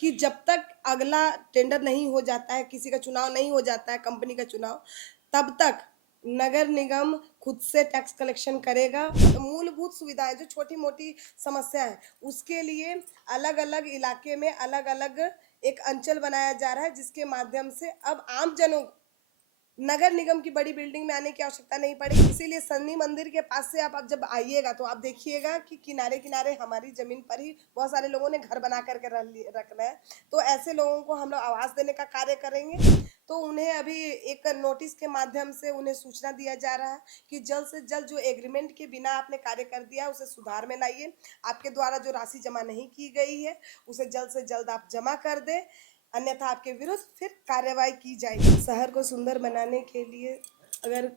कि जब तक अगला टेंडर नहीं हो जाता है, किसी का चुनाव नहीं हो जाता है, कंपनी का चुनाव, तब तक नगर निगम खुद से टैक्स कलेक्शन करेगा। मूलभूत सुविधाएँ जो छोटी-मोटी समस्या है, उसके लिए अलग-अलग इलाके में अलग-अलग एक अंचल बनाया जा रहा है, जिसके माध्यम से अब आम जनों को नगर निगम की बड़ी बिल्डिंग में आने की आवश्यकता नहीं पड़ेगी। इसीलिए शनि मंदिर के पास से आप अब जब आइएगा तो आप देखिएगा कि किनारे-किनारे हमारी ज़मीन पर ही बहुत सारे लोगों ने घर बना कर के रखना है। तो ऐसे लोगों को हम लोग आवास देने का कार्य करेंगे। तो उन्हें अभी एक नोटिस के माध्यम से उन्हें सूचना दिया जा रहा है कि जल्द से जल्द जो एग्रीमेंट के बिना आपने कार्य कर दिया है, उसे सुधार में लाइए। आपके द्वारा जो राशि जमा नहीं की गई है, उसे जल्द से जल्द आप जमा कर दें। अन्यथा आपके विरुद्ध फिर कार्रवाई की जाएगी। शहर को सुंदर बनाने के लिए अगर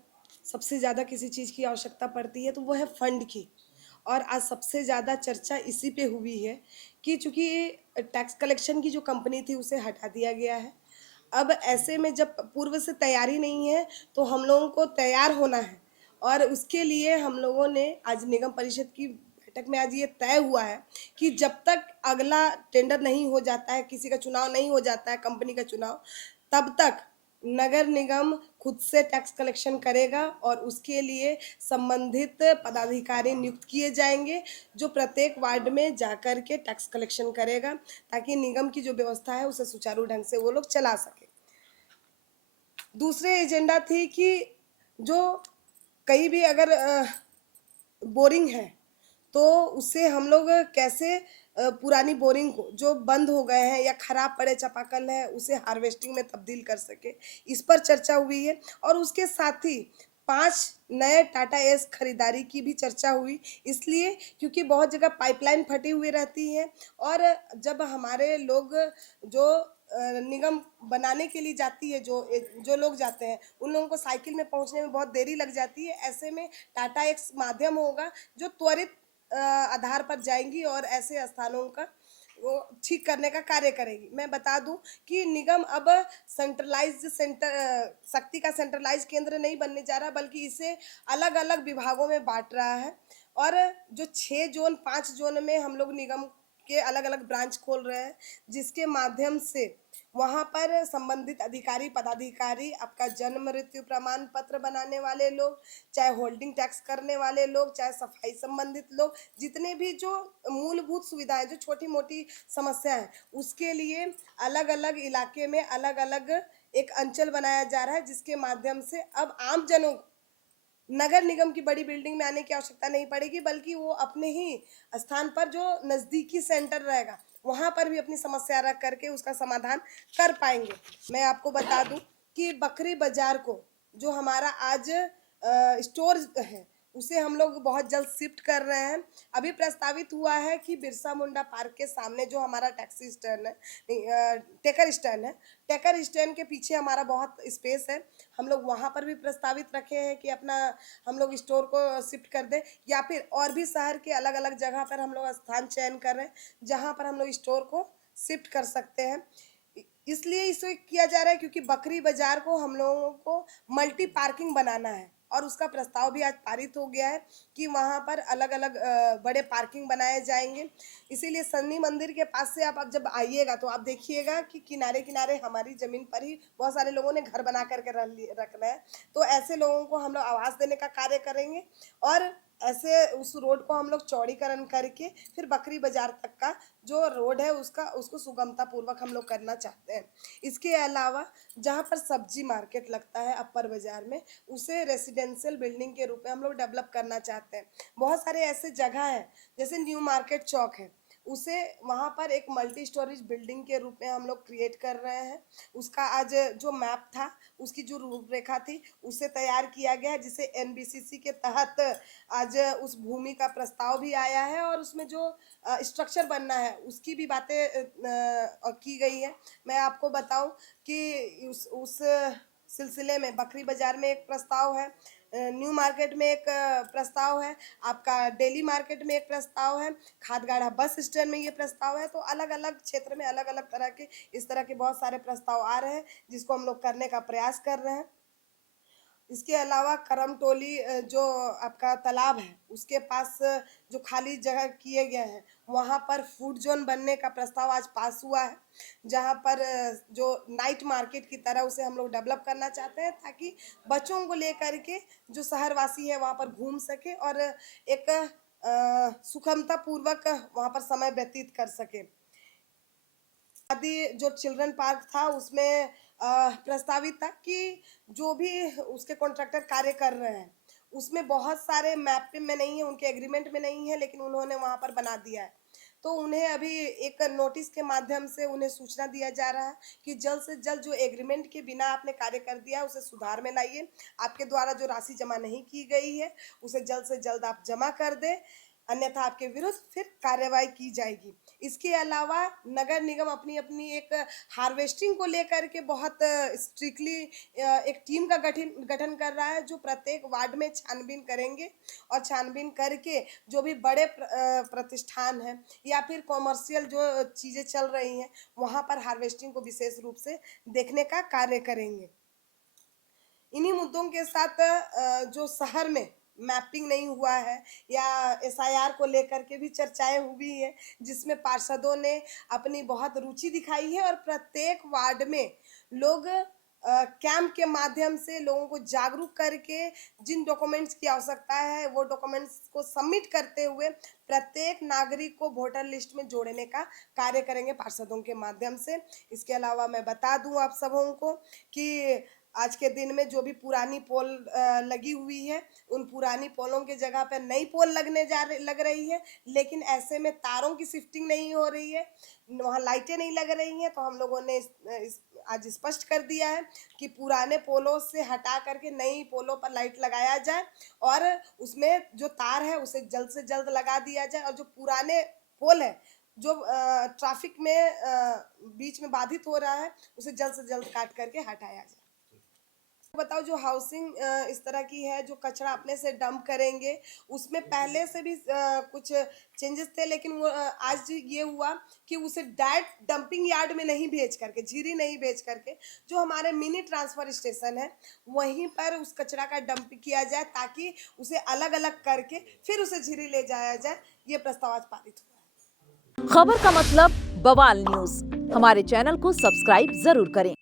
सबसे ज़्यादा किसी चीज़ की आवश्यकता पड़ती है तो वो है फंड की। और आज सबसे ज़्यादा चर्चा इसी पे हुई है कि चूँकि टैक्स कलेक्शन की जो कंपनी थी उसे हटा दिया गया है। अब ऐसे में जब पूर्व से तैयारी नहीं है तो हम लोगों को तैयार होना है और उसके लिए हम लोगों ने आज निगम परिषद की बैठक में आज ये तय हुआ है कि जब तक अगला टेंडर नहीं हो जाता है, किसी का चुनाव नहीं हो जाता है, कंपनी का चुनाव, तब तक नगर निगम खुद से टैक्स कलेक्शन करेगा और उसके लिए संबंधित पदाधिकारी नियुक्त किए जाएंगे जो प्रत्येक वार्ड में जाकर के टैक्स कलेक्शन करेगा ताकि निगम की जो व्यवस्था है उसे सुचारू ढंग से वो लोग चला सके। दूसरे एजेंडा थी कि जो कहीं भी अगर बोरिंग है तो उससे हम लोग कैसे पुरानी बोरिंग को जो बंद हो गए हैं या खराब पड़े चापाकल है उसे हार्वेस्टिंग में तब्दील कर सके, इस पर चर्चा हुई है। और उसके साथ ही 5 नए टाटा एस खरीदारी की भी चर्चा हुई, इसलिए क्योंकि बहुत जगह पाइपलाइन फटी हुई रहती है और जब हमारे लोग जो निगम बनाने के लिए जाती है, जो लोग जाते हैं उन लोगों को साइकिल में पहुंचने में बहुत देरी लग जाती है। ऐसे में टाटा एक माध्यम होगा जो त्वरित आधार पर जाएंगी और ऐसे स्थानों का वो ठीक करने का कार्य करेगी। मैं बता दूं कि निगम अब सेंट्रलाइज्ड शक्ति का सेंट्रलाइज्ड केंद्र नहीं बनने जा रहा, बल्कि इसे अलग-अलग विभागों में बांट रहा है। और जो 6 जोन 5 जोन में हम लोग निगम के अलग-अलग ब्रांच खोल रहे हैं, जिसके माध्यम से वहाँ पर संबंधित अधिकारी पदाधिकारी आपका जन्म मृत्यु प्रमाण पत्र बनाने वाले लोग, चाहे होल्डिंग टैक्स करने वाले लोग, चाहे सफाई संबंधित लोग, जितने भी जो मूलभूत सुविधाएं जो छोटी मोटी समस्या है, उसके लिए अलग अलग इलाके में अलग अलग एक अंचल बनाया जा रहा है, जिसके माध्यम से अब आम जनों को नगर निगम की बड़ी बिल्डिंग में आने की आवश्यकता नहीं पड़ेगी, बल्कि वो अपने ही स्थान पर जो नज़दीकी सेंटर रहेगा, वहाँ पर भी अपनी समस्या रख करके उसका समाधान कर पाएँगे। मैं आपको बता दूँ कि बकरी बाज़ार को जो हमारा आज स्टोर है, उसे हम लोग बहुत जल्द शिफ्ट कर रहे हैं। अभी प्रस्तावित हुआ है कि बिरसा मुंडा पार्क के सामने जो हमारा टैक्सी स्टैंड है, नहीं टेकर स्टैंड है, टेकर स्टैंड के पीछे हमारा बहुत स्पेस है। हम लोग वहाँ पर भी प्रस्तावित रखे हैं कि अपना हम लोग स्टोर को शिफ्ट कर दें, या फिर और भी शहर के अलग-अलग जगह पर हम लोग स्थान चयन कर रहे हैं, जहाँ पर हम लोग स्टोर को शिफ्ट कर सकते हैं। इसलिए इसे किया जा रहा है क्योंकि बकरी बाज़ार को हम लोगों को मल्टी पार्किंग बनाना है और उसका प्रस्ताव भी आज पारित हो गया है कि वहाँ पर अलग-अलग बड़े पार्किंग बनाए जाएँगे। इसीलिए शनि मंदिर के पास से आप अब जब आइएगा तो आप देखिएगा कि किनारे-किनारे हमारी ज़मीन पर ही बहुत सारे लोगों ने घर बना कर के रखना है। तो ऐसे लोगों को हम लोग आवास देने का कार्य करेंगे और ऐसे उस रोड को हम लोग चौड़ीकरण करके फिर बकरी बाज़ार तक का जो रोड है उसको सुगमता पूर्वक हम लोग करना चाहते हैं। इसके अलावा जहाँ पर सब्जी मार्केट लगता है अपर बाज़ार में, उसे रेसिडेंशियल बिल्डिंग के रूप में हम लोग डेवलप करना चाहते हैं। बहुत सारे ऐसे जगह हैं, जैसे न्यू मार्केट चौक है, उसे वहाँ पर एक मल्टी स्टोरेज बिल्डिंग के रूप में हम लोग क्रिएट कर रहे हैं। उसका आज जो मैप था, उसकी जो रूपरेखा थी, उसे तैयार किया गया है, जिसे एनबीसीसी के तहत आज उस भूमि का प्रस्ताव भी आया है और उसमें जो स्ट्रक्चर बनना है उसकी भी बातें की गई है। मैं आपको बताऊं कि उस सिलसिले में बकरी बाजार में एक प्रस्ताव है, न्यू मार्केट में एक प्रस्ताव है, आपका डेली मार्केट में एक प्रस्ताव है, खादगाड़ा बस स्टैंड में ये प्रस्ताव है। तो अलग अलग क्षेत्र में अलग अलग तरह के इस तरह के बहुत सारे प्रस्ताव आ रहे हैं, जिसको हम लोग करने का प्रयास कर रहे हैं। इसके अलावा करमटोली जो आपका तालाब है, उसके पास जो खाली जगह किए गए हैं, वहाँ पर फूड जोन बनने का प्रस्ताव आज पास हुआ है, जहाँ पर जो नाइट मार्केट की तरह उसे हम लोग डेवलप करना चाहते हैं, ताकि बच्चों को लेकर के जो शहरवासी है वहाँ पर घूम सके और एक सुगमता पूर्वक वहाँ पर समय व्यतीत कर सके। आदि जो चिल्ड्रन पार्क था उसमें प्रस्तावित था कि जो भी उसके कॉन्ट्रैक्टर कार्य कर रहे हैं उसमें बहुत सारे मैप में नहीं है, उनके एग्रीमेंट में नहीं है, लेकिन उन्होंने वहाँ पर बना दिया है। तो उन्हें अभी एक नोटिस के माध्यम से उन्हें सूचना दिया जा रहा है कि जल्द से जल्द जो एग्रीमेंट के बिना आपने कार्य कर दिया उसे सुधार में लाइए। आपके द्वारा जो राशि जमा नहीं की गई है उसे जल्द से जल्द आप जमा कर दें, अन्यथा आपके विरुद्ध फिर कार्रवाई की जाएगी। इसके अलावा नगर निगम अपनी अपनी एक हार्वेस्टिंग को लेकर के बहुत स्ट्रिक्टली एक टीम का गठन कर रहा है, जो प्रत्येक वार्ड में छानबीन करेंगे और छानबीन करके जो भी बड़े प्रतिष्ठान हैं या फिर कॉमर्शियल जो चीज़ें चल रही हैं वहाँ पर हार्वेस्टिंग को विशेष रूप से देखने का कार्य करेंगे। इन्हीं मुद्दों के साथ जो शहर में मैपिंग नहीं हुआ है या एसआईआर को लेकर के भी चर्चाएं हुई है, जिसमें पार्षदों ने अपनी बहुत रुचि दिखाई है और प्रत्येक वार्ड में लोग कैंप के माध्यम से लोगों को जागरूक करके जिन डॉक्यूमेंट्स की आवश्यकता है वो डॉक्यूमेंट्स को सबमिट करते हुए प्रत्येक नागरिक को वोटर लिस्ट में जोड़ने का कार्य करेंगे पार्षदों के माध्यम से। इसके अलावा मैं बता दूं आप सबों को कि आज के दिन में जो भी पुरानी पोल लगी हुई है उन पुरानी पोलों के जगह पर नई पोल लग रही है, लेकिन ऐसे में तारों की शिफ्टिंग नहीं हो रही है, वहाँ लाइटें नहीं लग रही हैं। तो हम लोगों ने आज स्पष्ट कर दिया है कि पुराने पोलों से हटा करके नई पोलों पर लाइट लगाया जाए और उसमें जो तार है उसे जल्द से जल्द लगा दिया जाए, और जो पुराने पोल है जो ट्रैफिक में बीच में बाधित हो रहा है उसे जल्द से जल्द काट करके हटाया जाए। बताओ, जो हाउसिंग इस तरह की है जो कचरा अपने से डंप करेंगे, उसमें पहले से भी कुछ चेंजेस थे, लेकिन वो आज ये हुआ कि उसे डायरेक्ट डंपिंग यार्ड में नहीं भेज करके, झीरी नहीं भेज करके, जो हमारे मिनी ट्रांसफर स्टेशन है वहीं पर उस कचरा का डंप किया जाए, ताकि उसे अलग अलग करके फिर उसे झीरी ले जाया जाए। ये प्रस्ताव आज पारित हुआ है। खबर का मतलब बवाल न्यूज, हमारे चैनल को सब्सक्राइब जरूर करें।